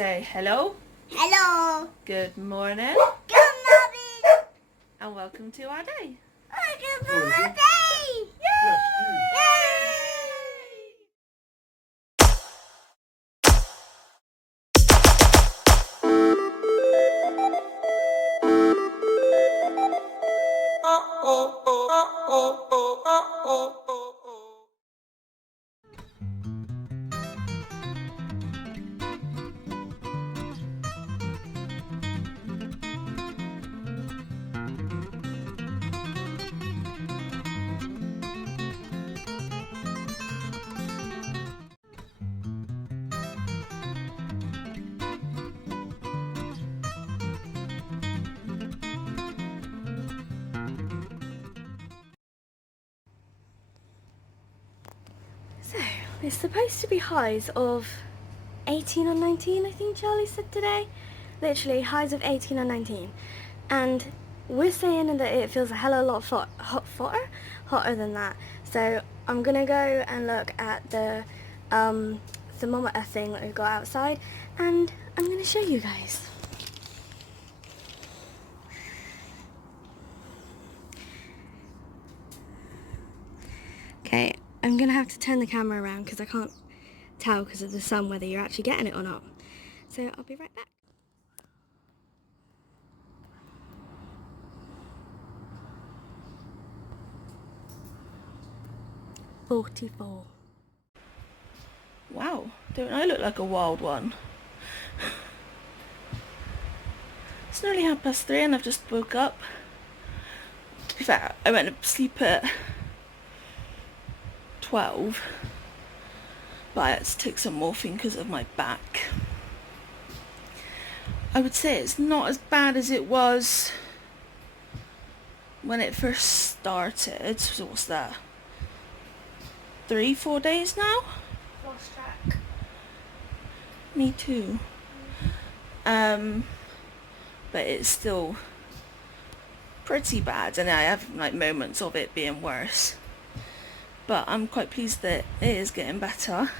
Say hello. Hello. Good morning. Good morning. And welcome to our day. Welcome to our day. Yay! So, it's supposed to be highs of 18 or 19, I think Charlie said today. Literally, highs of 18 or 19. And we're saying that it feels a hell of a lot hotter than that. So, I'm going to go and look at the thermometer thing that we've got outside, and I'm going to show you guys. Okay, I'm going to have to turn the camera around because I can't tell because of the sun whether you're actually getting it or not. So I'll be right back. "44. Wow, don't I look like a wild one? It's nearly 3:30 and I've just woke up. To be fair, I went to sleep at 12, but I had to take some morphine because of my back. I would say it's not as bad as it was when it first started. So what's that? 3-4 days now? Lost track. Me too. But it's still pretty bad, and I have like moments of it being worse. But I'm quite pleased that it is getting better.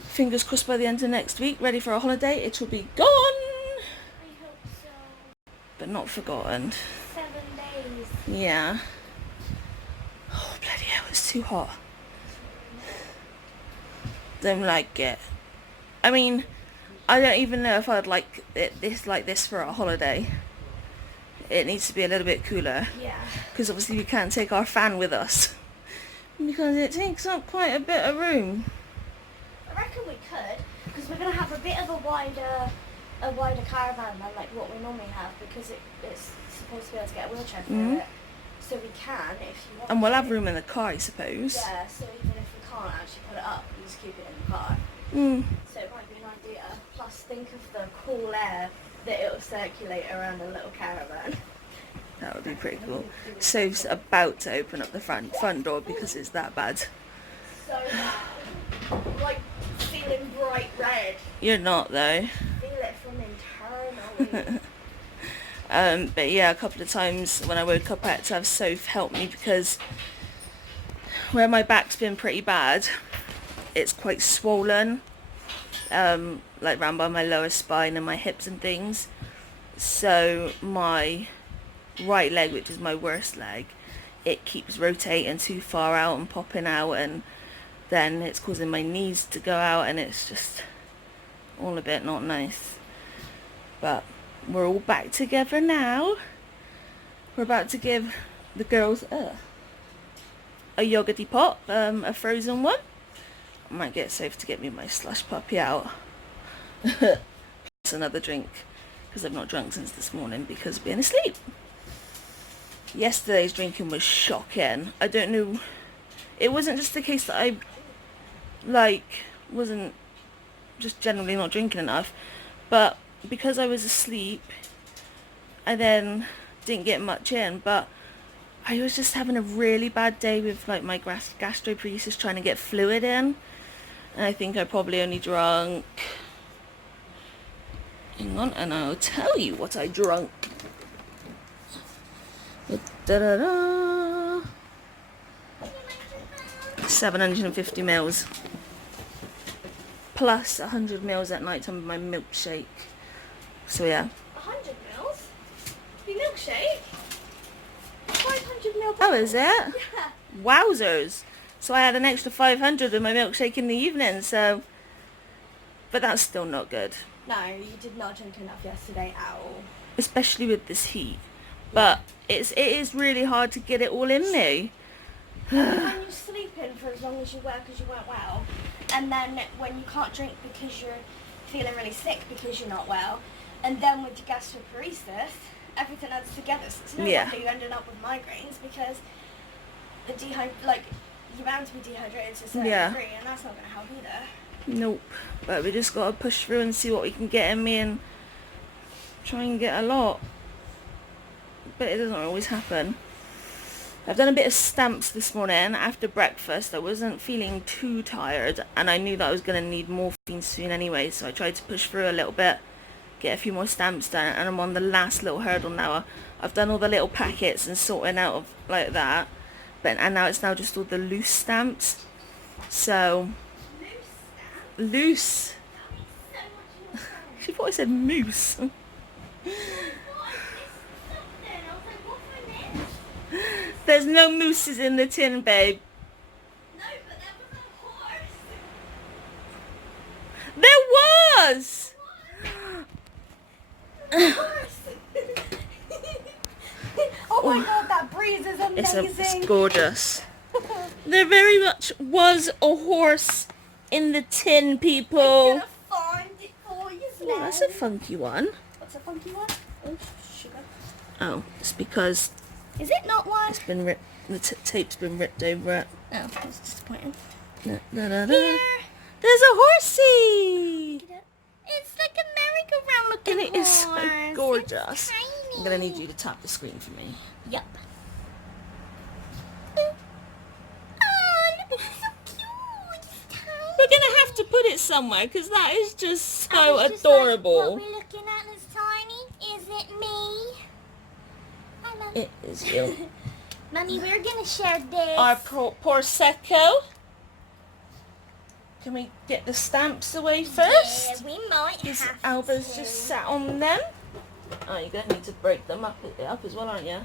Fingers crossed by the end of next week, ready for a holiday, it will be gone! I hope so. But not forgotten. 7 days. Yeah. Oh, bloody hell, it's too hot. Don't like it. I mean, I don't even know if I'd like this for a holiday. It needs to be a little bit cooler. Yeah. Because obviously we can't take our fan with us. Because it takes up quite a bit of room. I reckon we could, because we're going to have a bit of a wider caravan than like what we normally have, because it's supposed to be able to get a wheelchair through it. So we can, if you want. And we'll to. have room in the car, I suppose. Yeah, so even if we can't actually put it up, we just keep it in the car. So it might be an idea. Plus, think of the cool air that it will circulate around a little caravan. That would be pretty cool. Soph's about to open up the front door because it's that bad. So, like, feeling bright red. You're not though. Feel it from internally. But yeah, a couple of times when I woke up I had to have Soph help me because where my back's been pretty bad, it's quite swollen, like round by my lower spine and my hips and things. So my right leg, which is my worst leg, it keeps rotating too far out and popping out, and then it's causing my knees to go out, and it's just all a bit not nice. But we're all back together now. We're about to give the girls a yogurty pop, a frozen one. I might get Soph to get me my slush puppy out. Plus another drink, because I've not drunk since this morning because of being asleep. Yesterday's drinking was shocking. I don't know. It wasn't just the case that I wasn't just generally not drinking enough, but because I was asleep, I then didn't get much in. But I was just having a really bad day with like my gastroparesis, trying to get fluid in, and I think I probably only drunk. Hang on, and I'll tell you what I drunk. 750 mils. plus 100 mils at night time of my milkshake. So yeah. 100 mils? Your milkshake? 500 ml. Oh, is it? Yeah. Wowzers. So I had an extra 500 in my milkshake in the evening, so... But that's still not good. No, you did not drink enough yesterday at all. Especially with this heat. But it is really hard to get it all in me. When you sleep in for as long as you were because you weren't well, and then when you can't drink because you're feeling really sick because you're not well, and then with your gastroparesis, everything adds together. So it's no wonder you're ending up with migraines because you're bound to be dehydrated to a certain degree, and that's not going to help either. Nope. But we just got to push through and see what we can get in me and try and get a lot. But it doesn't always happen. I've done a bit of stamps this morning after breakfast. I wasn't feeling too tired and I knew that I was going to need morphine soon anyway, so I tried to push through a little bit, get a few more stamps done, and I'm on the last little hurdle now. I've done all the little packets and sorting out of like that, and now it's just all the loose stamps. So loose. She thought I said moose. There's no mooses in the tin, babe. No, but there was a horse. There was! Oh my god, that breeze is amazing. It's gorgeous. There very much was a horse in the tin, people. I'm gonna find it for you. Oh, that's a funky one. What's a funky one? Oh, sugar. Oh, it's because Is it not one? it's been ripped. The tape's been ripped over it. Oh, that's disappointing. Da, da, da, da. Here. There's a horsey! It's like a merry-go-round looking And it is so horse. gorgeous. It's tiny. I'm going to need you to tap the screen for me. Yep. Oh, look, it's so cute. It's tiny. We're going to have to put it somewhere because that is just I so was just adorable. Like, what we're looking at that's tiny? Is it me? Hi, Mum. It is you. Mummy, we're going to share this. Our Prosecco. Can we get the stamps away first? Yeah, we might Because have Alba's to. just sat on them. Oh, you're going to need to break them up as well, aren't you?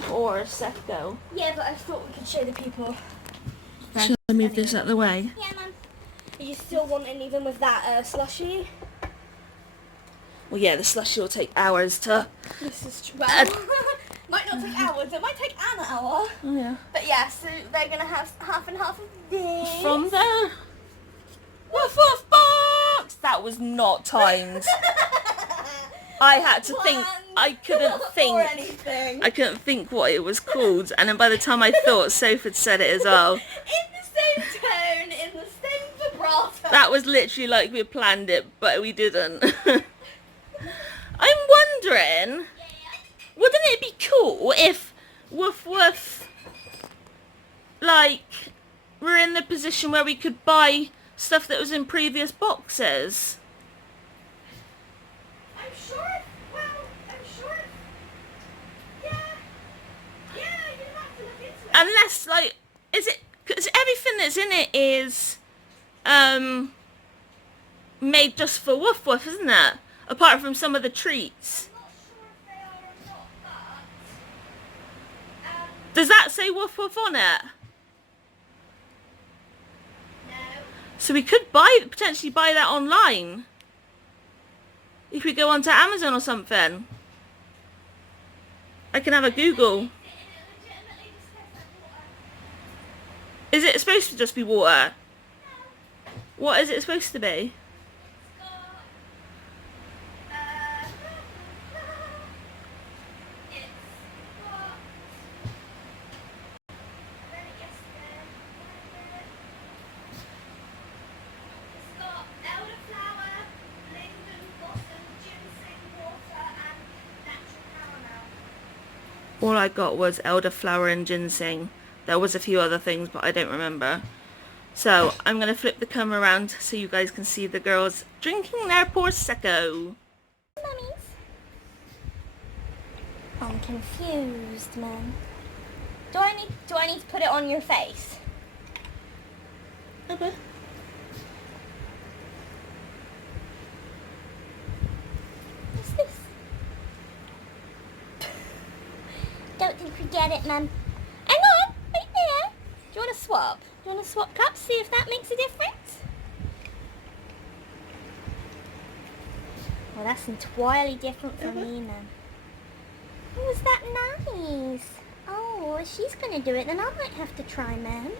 Prosecco. Yeah, but I thought we could show the people. Shall I move this out of the way? Yeah, Mum. Are you still wanting even with that slushy? Well, yeah, the slushy will take hours to... This is true. Might not take hours. It might take an hour. Oh, yeah. But yeah, so they're going to have half and half of this. From the woof woof box! That was not timed. I had to think. I couldn't think. Or anything. I couldn't think what it was called. And then by the time I thought, Soph had said it as well. In the same tone, in the same vibrato. That was literally like we planned it, but we didn't. I'm wondering, wouldn't it be cool if Woof Woof, like, we're in the position where we could buy stuff that was in previous boxes? I'm sure. Yeah, you have to look into it. Unless, like, is it, because everything that's in it is, made just for Woof Woof, isn't it? Apart from some of the treats. I'm not sure if they are or not, but... Does that say Woof Woof on it? No. So we could potentially buy that online. If we go onto Amazon or something. I can have a Google. Is it supposed to just be water? What is it supposed to be? All I got was elderflower and ginseng. There was a few other things, but I don't remember. So I'm going to flip the camera around so you guys can see the girls drinking their Prosecco. Mummies. I'm confused, Mum. Do I need to put it on your face? Okay. get it, Mum. Hang on, right there. Do you want to swap? Do you want to swap cups, see if that makes a difference? Well, that's entirely different from me, Mum. Oh, is that nice? Oh, if she's going to do it, then I might have to try, Mum.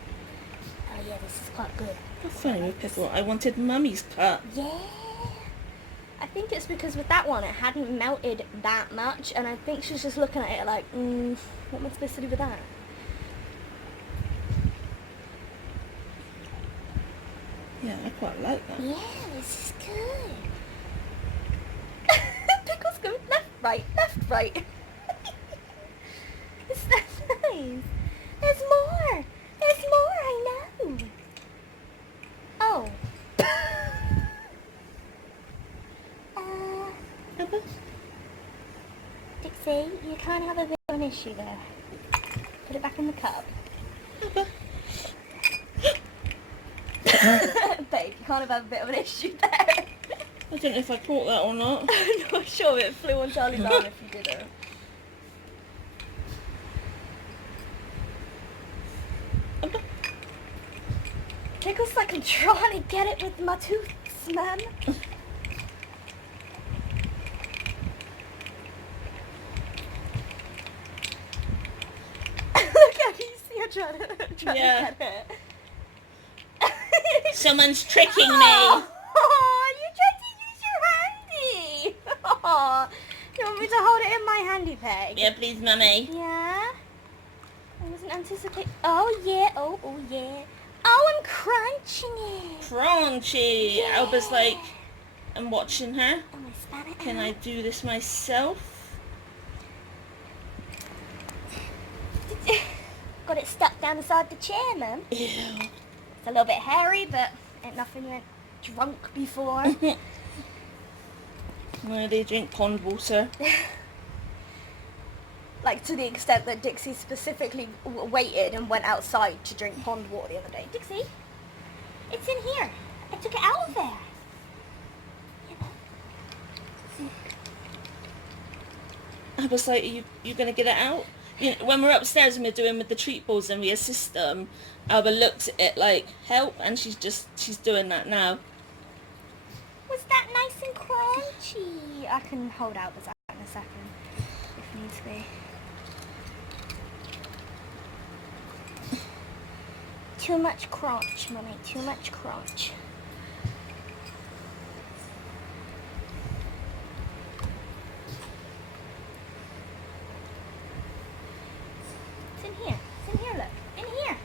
Oh, yeah, this is quite good. You're funny with pickle. I wanted Mummy's cut. Yeah. I think it's because with that one, it hadn't melted that much, and I think she's just looking at it like, what am I supposed to do with that? Yeah, I quite like that. Yeah, this is good. Pickles go left, right. Is that nice? There's more, I know. Oh. Dixie, you can't have a bit of an issue there. Put it back in the cup. Babe, you can't have a bit of an issue there. I don't know if I caught that or not. I'm not sure it flew on Charlie's arm if you didn't. Tickles like I'm trying to get it with my tooths, man. Look how you see her trying to get it. Someone's tricking me. Oh, you tried to use your handy. Oh, you want me to hold it in my handy peg? Yeah, please, Mummy. Yeah? I wasn't anticipating. Oh, yeah. Oh, yeah. Oh, I'm crunching it. Crunchy. Yeah. Alba's like, I'm watching her. Oh, I span it Can out. I do this myself? Got it stuck down the side of the chair, Mum. Ew. It's a little bit hairy, but ain't nothing you ain't drunk before. No, they drink pond water. Like, to the extent that Dixie specifically waited and went outside to drink pond water the other day. Dixie, it's in here. I took it out of there. I was like, are you going to get it out? You know, when we're upstairs and we're doing with the treat balls and we assist them, Alba looked at it like, help, and she's doing that now. Was that nice and crunchy? I can hold out the in a second, if needs be. Too much crunch, Mummy, too much crunch. It's in here, look, in here.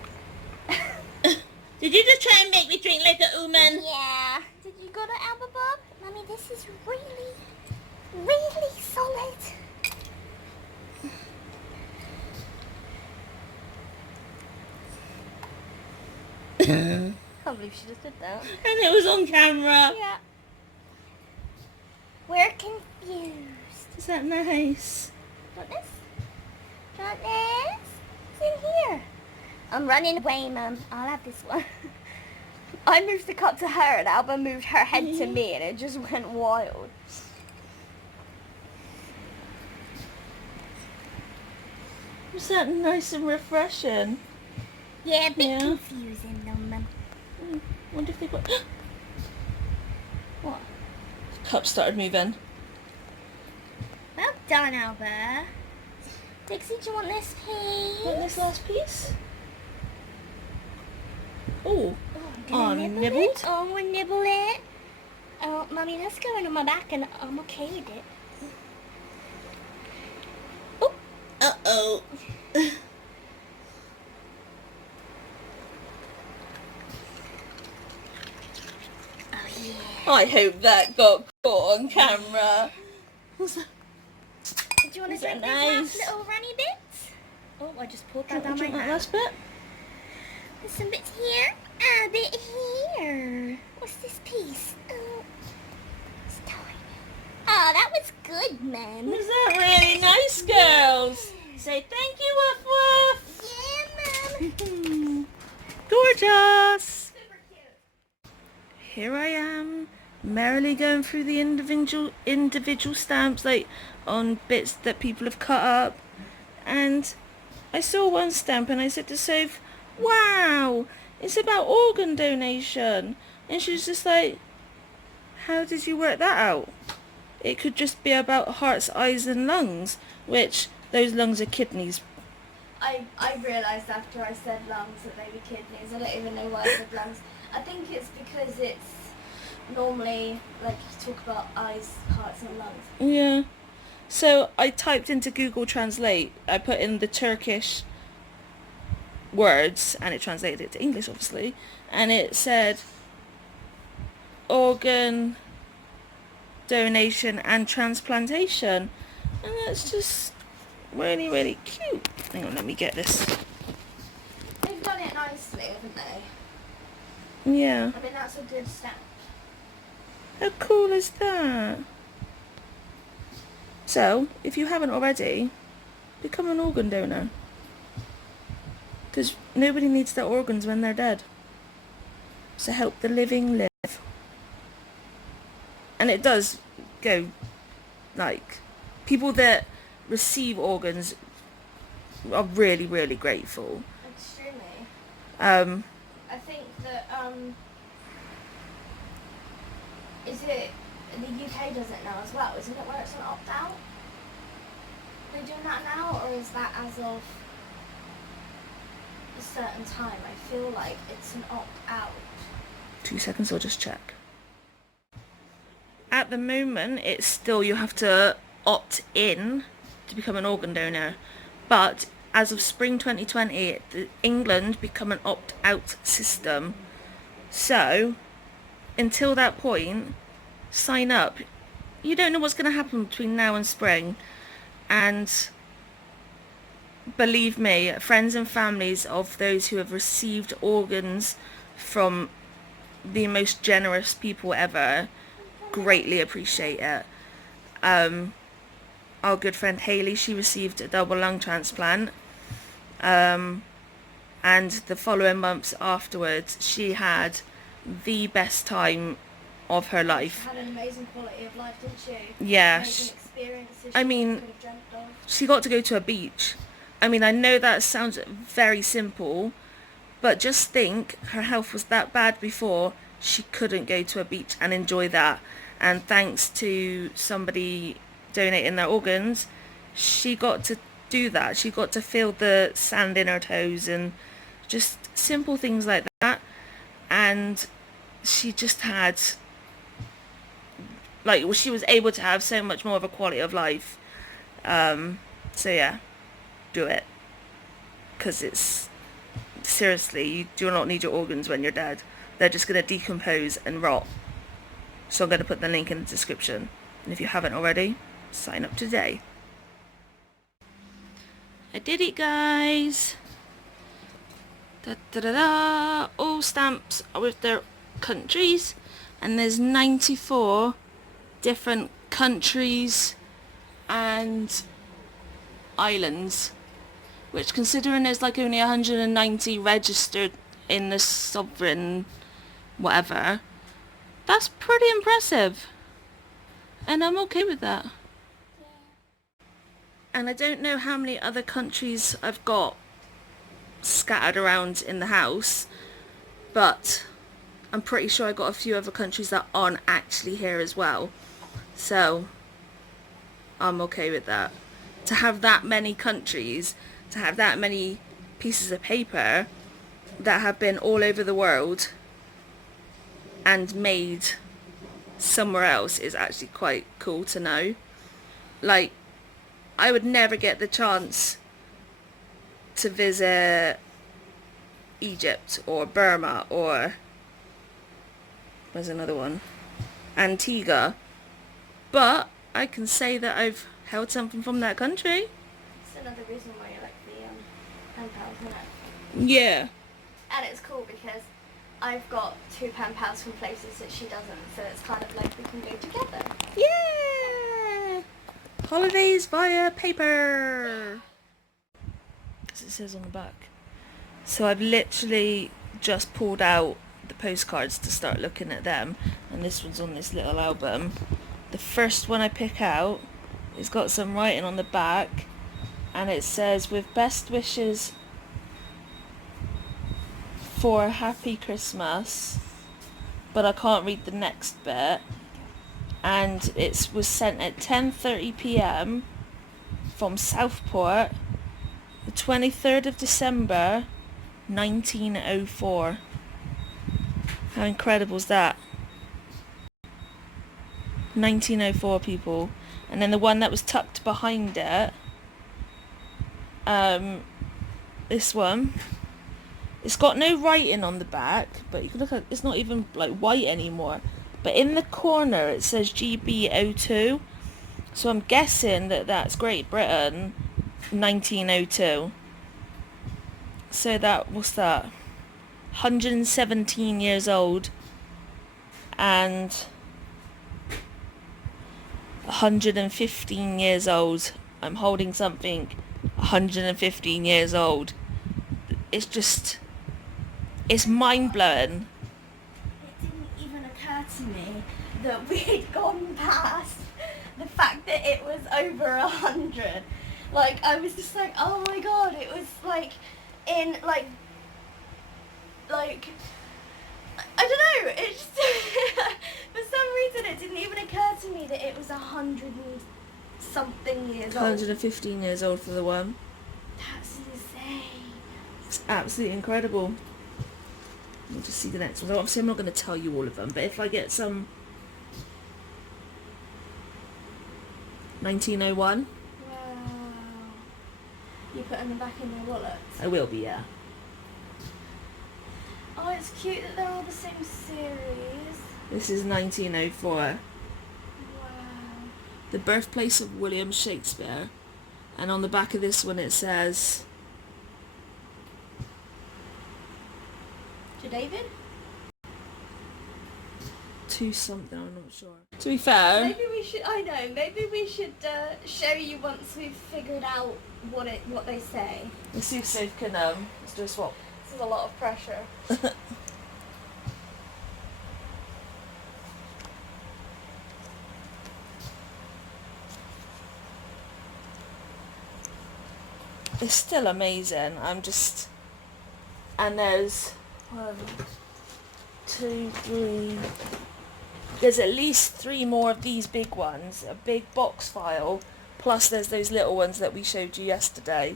Did you just try and make me drink like a woman? Yeah. Did you go to Alba Bob? Mummy, this is really, really solid. Can't believe she just did that. And it was on camera. Yeah. We're confused. Is that nice? Want this? Want this? It's in here. I'm running away, Mum. I'll have this one. I moved the cup to her and Alba moved her head to me and it just went wild. Was that nice and refreshing? Yeah, a bit Yeah. confusing though, Mum. Wonder if they got... What? The cup started moving. Well done, Alba. Dixie, do you want this piece? Want this last piece? Oh. Oh, Oh, nibble nibbled? it. Oh, we'll nibble it. Oh, Mummy, that's going on my back and I'm okay with it. Oh. Uh-oh. Oh, yeah. I hope that got caught on camera. Do you want to Is that drink these nice? last little runny bits? Oh, I just poured that Drink down my that hand. last bit? There's some bits here, a bit here. What's this piece? Oh, it's tiny. Oh, that was good, Mum. Was that really nice, girls? Say thank you, Woof Woof. Yeah, Mum. Gorgeous. Here I am, merrily going through the individual stamps, like on bits that people have cut up, and I saw one stamp and I said to Soph, wow, it's about organ donation. And she was just like, how did you work that out? It could just be about hearts, eyes and lungs, which those lungs are kidneys. I realised after I said lungs that they were kidneys. I don't even know why I said lungs. I think it's because it's normally, like, you talk about eyes, hearts and lungs. Yeah. So I typed into Google Translate, I put in the Turkish words, and it translated it to English, obviously, and it said organ donation and transplantation, and that's just really, really cute. Hang on, let me get this. They've done it nicely, haven't they? Yeah. I mean, that's a good stamp. How cool is that? So, if you haven't already, become an organ donor. Because nobody needs their organs when they're dead. So help the living live. And it does go, like, people that receive organs are really, really grateful. Extremely. I think that, is it, the UK does it now as well, isn't it, where it's an opt-out? Are they doing that now, or is that as of a certain time? I feel like it's an opt-out. 2 seconds, I'll just check. At the moment, it's still, you have to opt in to become an organ donor. But as of spring 2020, England become an opt-out system. So, until that point, sign up. You don't know what's going to happen between now and spring. And believe me, friends and families of those who have received organs from the most generous people ever greatly appreciate it. Our good friend Hayley, she received a double lung transplant, and the following months afterwards she had the best time of her life. She had an amazing quality of life, didn't she? Yeah. Amazing experiences I she mean, could have dreamt of. She got to go to a beach. I mean, I know that sounds very simple, but just think, her health was that bad before, she couldn't go to a beach and enjoy that. And thanks to somebody donating their organs, she got to do that. She got to feel the sand in her toes and just simple things like that. And she just had, like, she was able to have so much more of a quality of life. So yeah, do it. Because it's, seriously, you do not need your organs when you're dead. They're just going to decompose and rot. So I'm going to put the link in the description. And if you haven't already, sign up today. I did it, guys. Da, da, da, da. All stamps are with their countries. And there's 94 different countries and islands. Which, considering there's like only 190 registered in the sovereign whatever, that's pretty impressive. And I'm okay with that. And I don't know how many other countries I've got scattered around in the house, but I'm pretty sure I got a few other countries that aren't actually here as well. So I'm okay with that. To have that many countries, to have that many pieces of paper that have been all over the world and made somewhere else is actually quite cool to know. Like, I would never get the chance to visit Egypt or Burma or, where's another one, Antigua, but I can say that I've held something from that country. It's another reason why you like the pen pals, isn't it? Yeah. And it's cool because I've got 2 pen pals from places that she doesn't, so it's kind of like we can go together. Yeah! Holidays via paper! As it says on the back. So I've literally just pulled out the postcards to start looking at them, and this one's on this little album. The first one I pick out, it's got some writing on the back, and it says, with best wishes for a happy Christmas, but I can't read the next bit, and it was sent at 10:30 p.m. from Southport, the 23rd of December 1904. How incredible is that? 1904, people. And then the one that was tucked behind it, this one, it's got no writing on the back, but you can look at, it's not even like white anymore, but in the corner it says GB02, so I'm guessing that that's Great Britain 1902. So that, what's that, 117 years old and 115 years old. I'm holding something 115 years old. It's just, it's mind-blowing. It didn't even occur to me that we'd gone past the fact that it was over 100. Like, I was just like, oh my god, it was like, in like, I don't know, it just, for some reason it didn't even occur to me that it was 100 and something years old. 115 years old for the one. That's insane. It's absolutely incredible. We'll just see the next one. Obviously I'm not going to tell you all of them, but if I get some... 1901. Wow. You putting them back in your wallet? I will be, yeah. Oh, it's cute that they're all the same series. This is 1904. Wow. The birthplace of William Shakespeare. And on the back of this one it says... To David? To something, I'm not sure. To be fair... Maybe we should, I know, maybe we should show you once we've figured out what they say. Let's see if Soph can, let's do a swap. This is a lot of pressure. It's still amazing. I'm just... And there's... 1, 2, 3... There's at least 3 more of these big ones. A big box file. Plus there's those little ones that we showed you yesterday.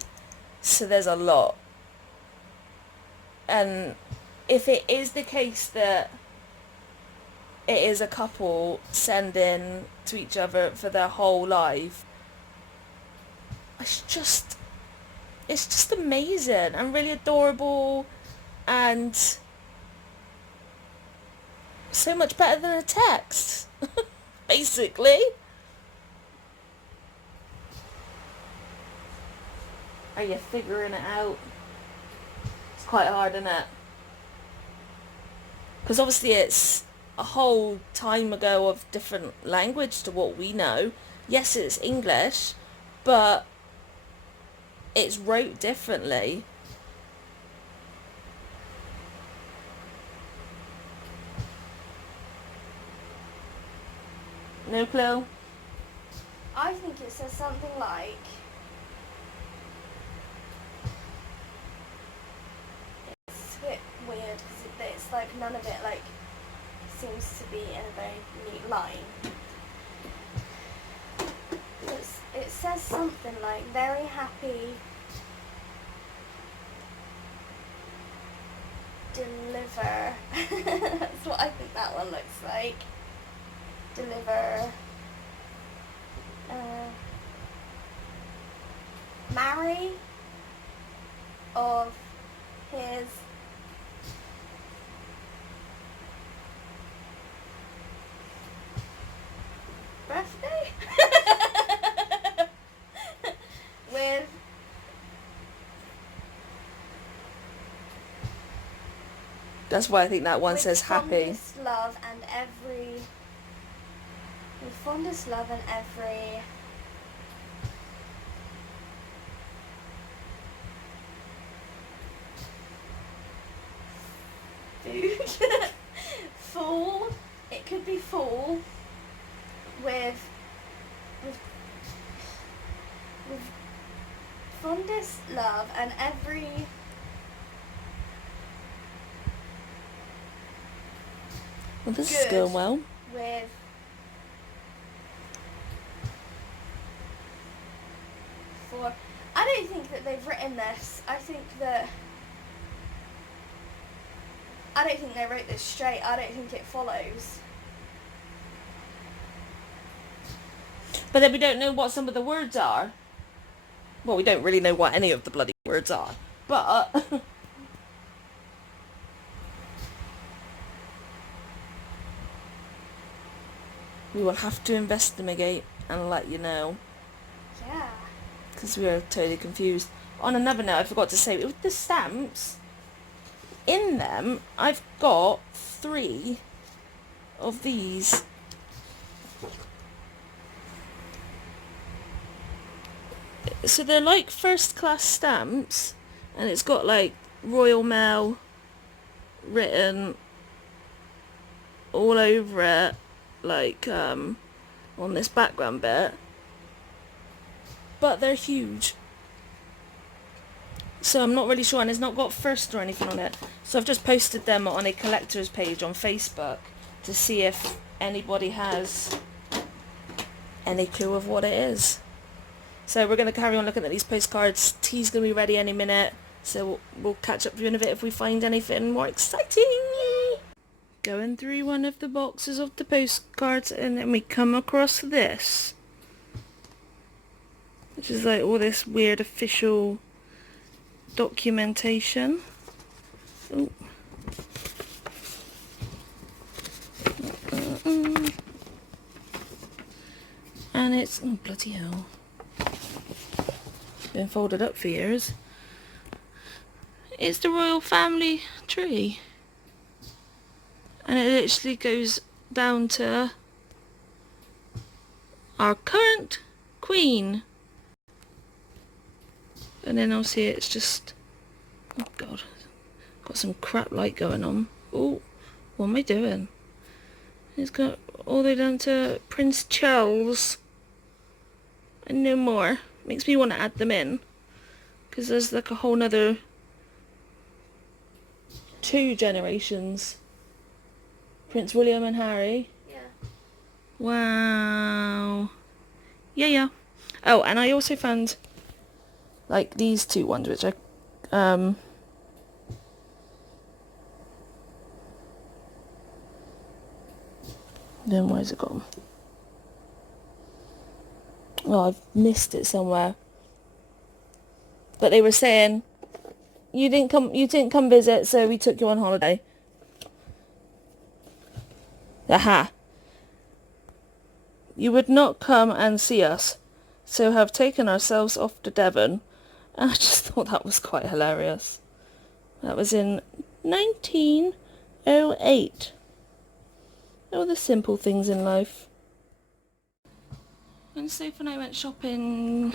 So there's a lot. And if it is the case that it is a couple sending to each other for their whole life, it's just amazing and really adorable and so much better than a text, basically. Are you figuring it out? It's quite hard, isn't it? Because obviously it's a whole time ago of different language to what we know. Yes, it's English, but it's wrote differently. No clue? I think it says something like... It's a bit weird because it's like none of it like seems to be in a very neat line. It says something like very happy deliver. That's what I think that one looks like. Deliver. Marry of his birthday with That's why I think that one with says happy. fondest love and every with fondest love and every food. Full. It could be full with kindest love and every Well, this is good going well. with for. I don't think that they've written this. I don't think they wrote this straight. I don't think it follows. But then we don't know what some of the words are. Well, we don't really know what any of the bloody words are. But we will have to investigate and let you know. Yeah. Because we are totally confused. On another note, I forgot to say, with the stamps, in them, I've got 3 of these. So they're like first class stamps, and it's got like Royal Mail written all over it, like on this background bit. But they're huge. So I'm not really sure, and it's not got first or anything on it. So I've just posted them on a collector's page on Facebook to see if anybody has any clue of what it is. So we're going to carry on looking at these postcards. Tea's going to be ready any minute, so we'll catch up with you in a bit if we find anything more exciting. Going through one of the boxes of the postcards, and then we come across this, which is like all this weird official documentation. Ooh. And it's, oh bloody hell, been folded up for years. It's the royal family tree, and it literally goes down to our current queen. And then I'll see it's just, oh god, got some crap light going on. Oh, what am I doing? It's got all the way down to Prince Charles and no more. Makes me want to add them in, because there's like a whole nother 2 generations. Prince William and Harry. Yeah. Wow. Yeah. Oh, and I also found like these 2 ones, which I then where's it gone? Oh, I've missed it somewhere. But they were saying you didn't come visit, so we took you on holiday. Aha. You would not come and see us, so have taken ourselves off to Devon. And I just thought that was quite hilarious. That was in 1908. Oh, the simple things in life. When Soph and I went shopping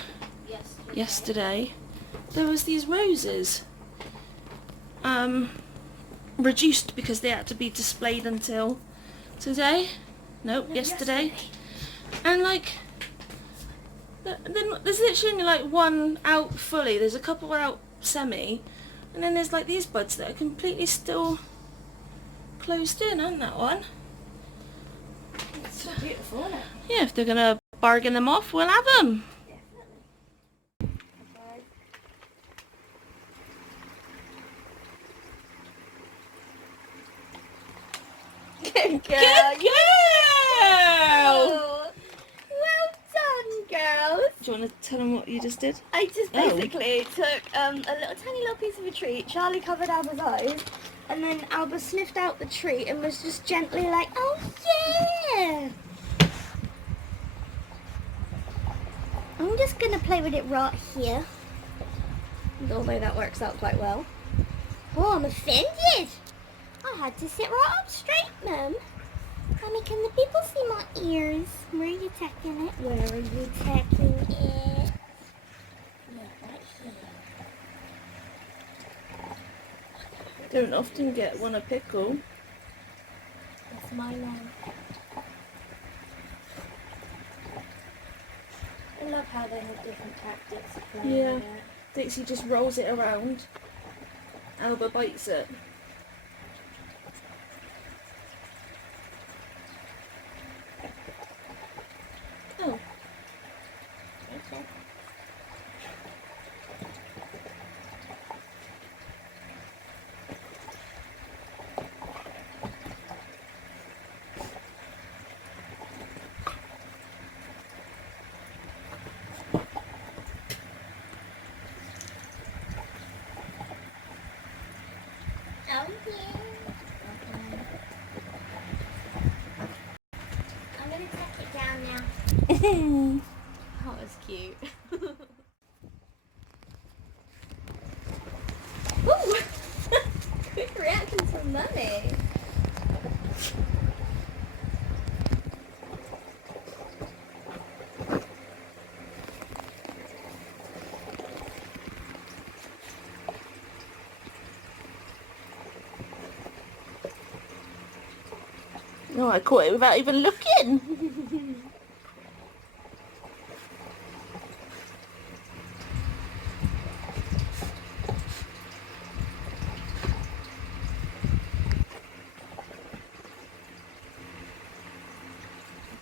yesterday, there was these roses. Reduced because they had to be displayed until today. Nope, yesterday. And like, there's literally only like 1 out fully. There's a couple out semi, and then there's like these buds that are completely still closed in, aren't that one? It's so beautiful, isn't it? Yeah, if they're gonna bargain them off, we'll have them. Good girl. Good girl! Oh, well done, girls. Do you want to tell them what you just did? I just basically took a tiny little piece of a treat. Charlie covered Alba's eyes, and then Alba sniffed out the treat and was just gently like, oh yeah! I'm just going to play with it right here. Although that works out quite well. Oh, I'm offended. I had to sit right up straight, Mum. Mommy, can the people see my ears? Where are you taking it? Where are you taking it? Yeah, right here. Don't often get one a pickle. That's my name. I love how they have different tactics of playing Yeah. with it. Dixie just rolls it around. Alba bites it. Oh. Okay. I'm gonna take it down now. That was cute. Ooh! Quick reaction from Mummy. No, I caught it without even looking.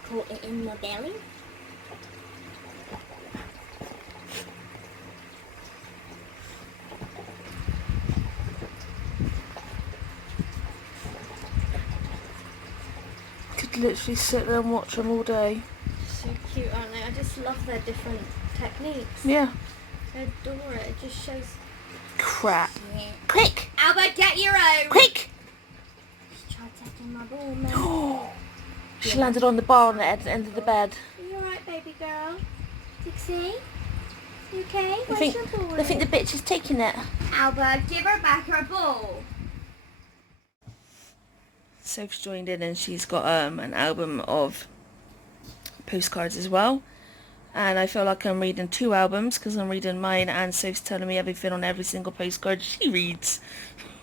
Caught it in the belly. Could literally sit there and watch them all day. So cute, aren't they? I just love their different techniques. Yeah. I adore it. It just shows. Crap. Yeah. Quick! Albert, get your own! Quick! She tried taking my ball, man. Oh, she landed on the bar on the end of the bed. Are you alright, baby girl? Dixie? You okay? I Where's think, your ball? I think the bitch is taking it. Albert, give her back her ball. Soph's joined in and she's got an album of postcards as well. And I feel like I'm reading two albums because I'm reading mine and Soph's telling me everything on every single postcard she reads.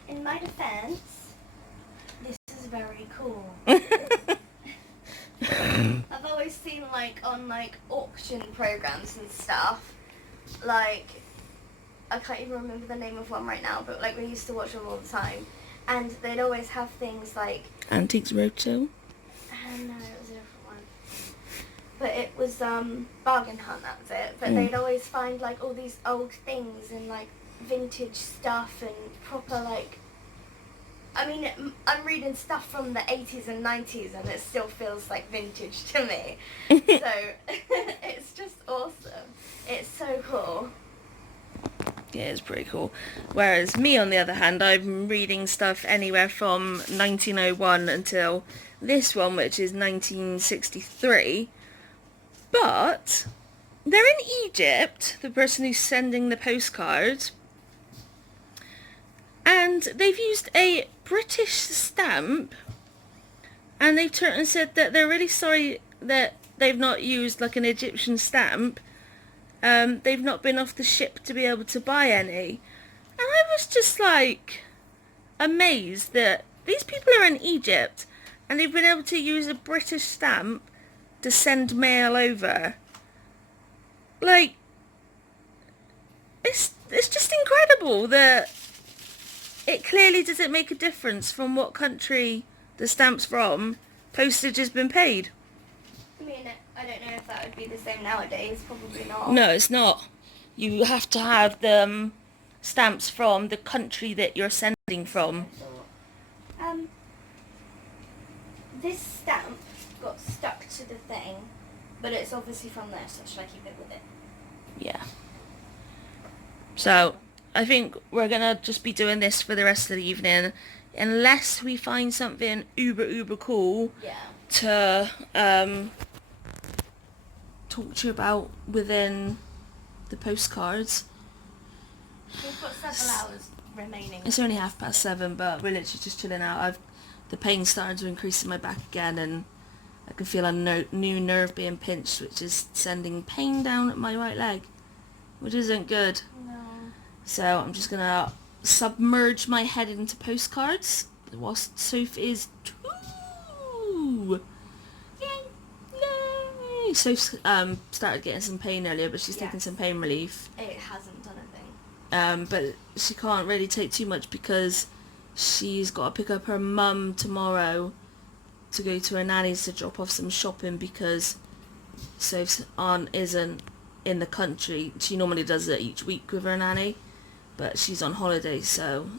In my defense, this is very cool. I've always seen on auction programs and stuff, I can't even remember the name of one right now, but we used to watch them all the time, and they'd always have things like Antiques Roadshow. no, it was a different one, but it was Bargain Hunt, that was it. But they'd always find all these old things and vintage stuff and proper I'm reading stuff from the 80s and 90s and it still feels like vintage to me. So it's just awesome. It's so cool. Yeah, it's pretty cool. Whereas me, on the other hand, I'm reading stuff anywhere from 1901 until this one, which is 1963. But they're in Egypt, the person who's sending the postcard, and they've used a British stamp, and they've turned and said that they're really sorry that they've not used an Egyptian stamp. They've not been off the ship to be able to buy any. And I was just amazed that these people are in Egypt and they've been able to use a British stamp to send mail over. It's just incredible that it clearly doesn't make a difference from what country the stamp's from. Postage has been paid. I mean, I don't know if that would be the same nowadays. Probably not. No, it's not. You have to have the stamps from the country that you're sending from. This stamp got stuck to the thing, but it's obviously from there, so should I keep it with it? Yeah. So, I think we're going to just be doing this for the rest of the evening, unless we find something uber cool to talk to you about within the postcards. We've got several hours remaining. It's only 7:30, but we're literally just chilling out. The pain started to increase in my back again, and I can feel a new nerve being pinched, which is sending pain down my right leg, which isn't good. No. So I'm just gonna submerge my head into postcards whilst Soph is too. Yay! Soph started getting some pain earlier, but she's taking some pain relief. It hasn't done a thing. but she can't really take too much because she's got to pick up her mum tomorrow to go to her nanny's to drop off some shopping because Soph's aunt isn't in the country. She normally does it each week with her nanny, but she's on holiday, so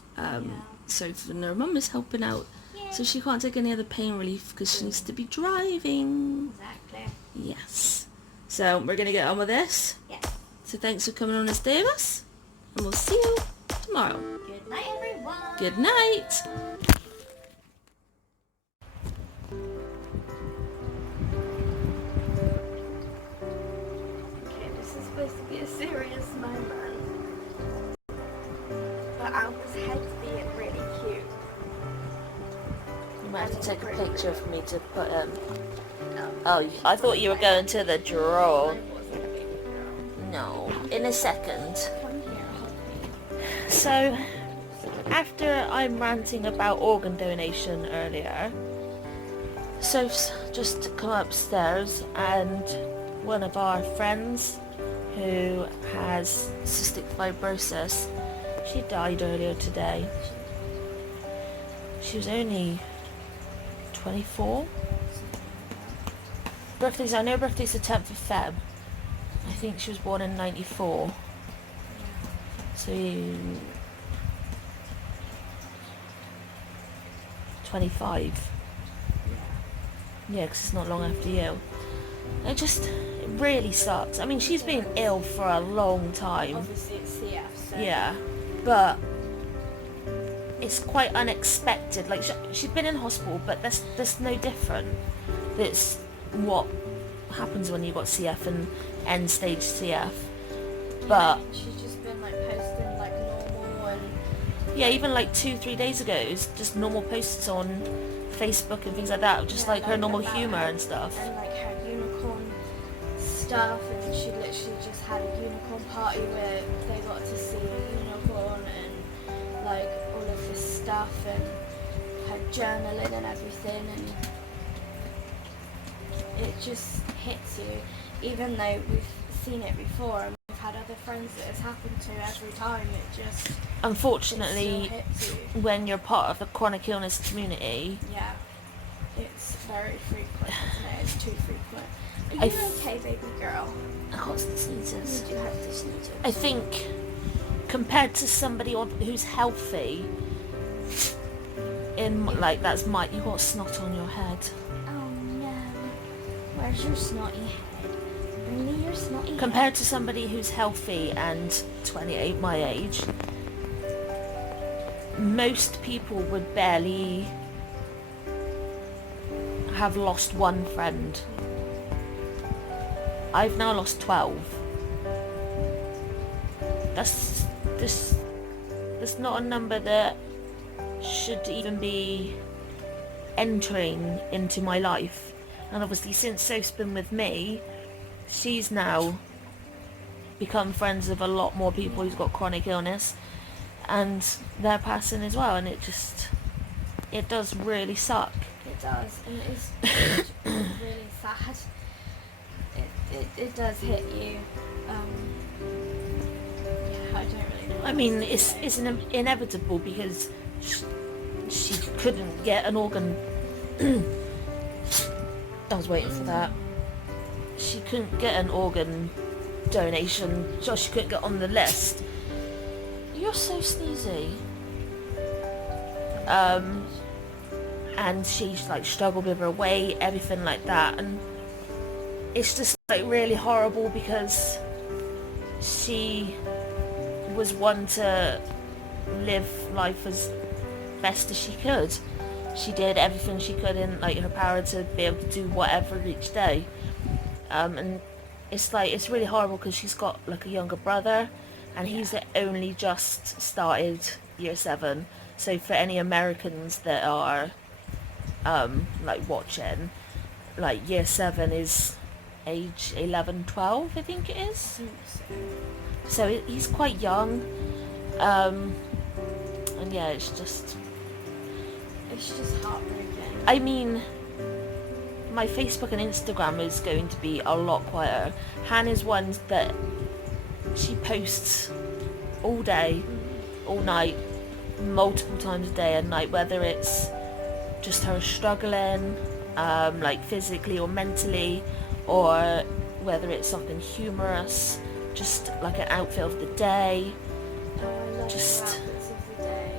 Soph and her mum is helping out. Yeah. So she can't take any other pain relief because she needs to be driving. Exactly. Yes. So we're going to get on with this. Yes. So thanks for coming on this day with us, and we'll see you tomorrow. Good night, everyone. Good night. Okay, this is supposed to be a serious moment, but Alpha's head's being really cute. You might have to take a picture for me to put Oh, I thought you were going to the drawer. No, in a second. Come here, hold me. So, after I'm ranting about organ donation earlier, Soph's just come upstairs and one of our friends who has cystic fibrosis, she died earlier today. She was only 24. I know her birthday's the 10th of Feb. I think she was born in 94. So 25. Yeah, because it's not long after you. It really sucks. I mean, she's been ill for a long time. Obviously it's CF, so... Yeah, but it's quite unexpected. Like, she's been in hospital, but that's no different. It's what happens when you got CF and end stage CF. But yeah, she's just been like posting like normal and yeah, even like 2-3 days ago, it was just normal posts on Facebook and things like that, just like her normal humour and stuff. And like her unicorn stuff, and she literally just had a unicorn party where they got to see a unicorn and like all of this stuff and her journaling and everything, and it just hits you, even though we've seen it before and we've had other friends that it's happened to every time. It just Unfortunately, it still hits you. when you're part of the chronic illness community, Yeah, it's very frequent, isn't it? It's too frequent. Are I you okay, baby girl? I got the sneezes. You do have the sneezes. I think compared to somebody who's healthy, you got snot on your head. Oh no. Where's your snotty head? Bring me your snotty Compared to somebody who's healthy and 28, my age, most people would barely have lost one friend. I've now lost 12. That's not a number that should even be entering into my life. And obviously since Soph's been with me, she's now become friends with a lot more people who's got chronic illness, and they're passing as well, and it does really suck. It does, and it's really sad. It does hit you. Yeah, I don't really know. I mean, it's inevitable because she couldn't get an organ. I was waiting for that. She couldn't get an organ donation, so she couldn't get on the list. You're so sneezy. And she's like struggled with her weight, everything like that, and it's just like really horrible because she was one to live life as best as she could. She did everything she could in like her power to be able to do whatever each day, and it's really horrible because she's got like a younger brother, and he's only just started year 7. So for any Americans that are like watching, like year 7 is age 11, 12, I think it is. So he's quite young, and yeah, it's just heartbreaking. I mean, my Facebook and Instagram is going to be a lot quieter. Hannah's one that she posts all day, all night, multiple times a day and night, whether it's just her struggling, like physically or mentally, or whether it's something humorous, just like an outfit of the day, Oh, I love just your outfits of the day.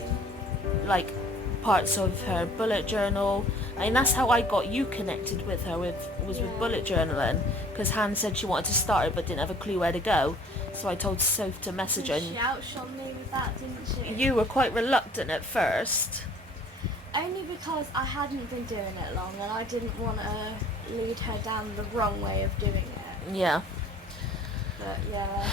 like parts of her bullet journal. I mean, that's how I got you connected with her, with bullet journaling, because Han said she wanted to start it but didn't have a clue where to go, so I told Soph to message her. She outshone me with that, didn't she? You were quite reluctant at first. Only because I hadn't been doing it long and I didn't want to lead her down the wrong way of doing it. Yeah. But yeah,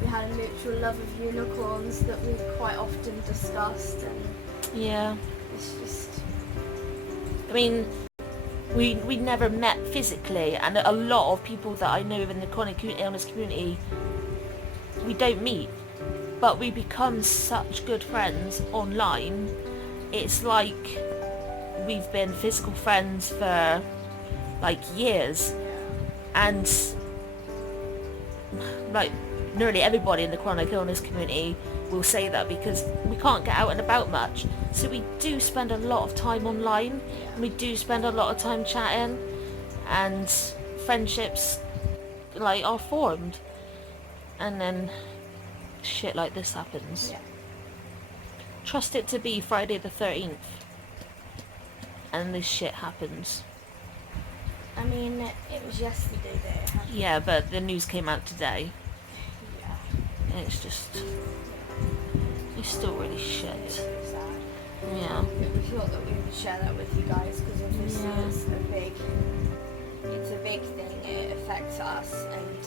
we had a mutual love of unicorns that we quite often discussed, and Yeah. it's just... I mean, we never met physically, and a lot of people that I know in the chronic illness community, we don't meet, but we become such good friends online. It's like we've been physical friends for like years, and like nearly everybody in the chronic illness community will say that, because we can't get out and about much, so we do spend a lot of time online, and we do spend a lot of time chatting, and friendships like are formed, and then shit like this happens. Yeah. Trust it to be Friday the 13th and this shit happens. I mean, it was yesterday that it happened. Yeah, but the news came out today. Yeah. And it's just, it's still really shit. It's really sad. Yeah. We thought that we would share that with you guys because obviously Yeah. it's a big thing. It affects us, and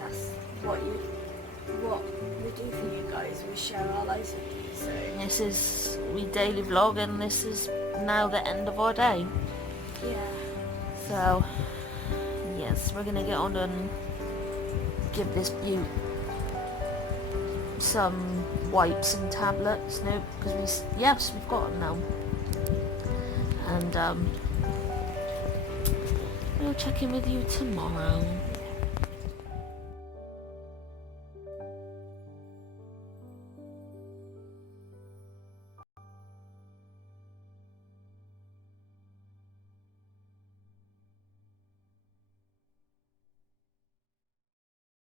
that's what we do for you guys. We share our lives with you. So This is, we daily vlog, and this is now the end of our day. yeah. So, yes, we're gonna get on and give this beaut some wipes and tablets. No, because we've got them now. And we'll check in with you tomorrow.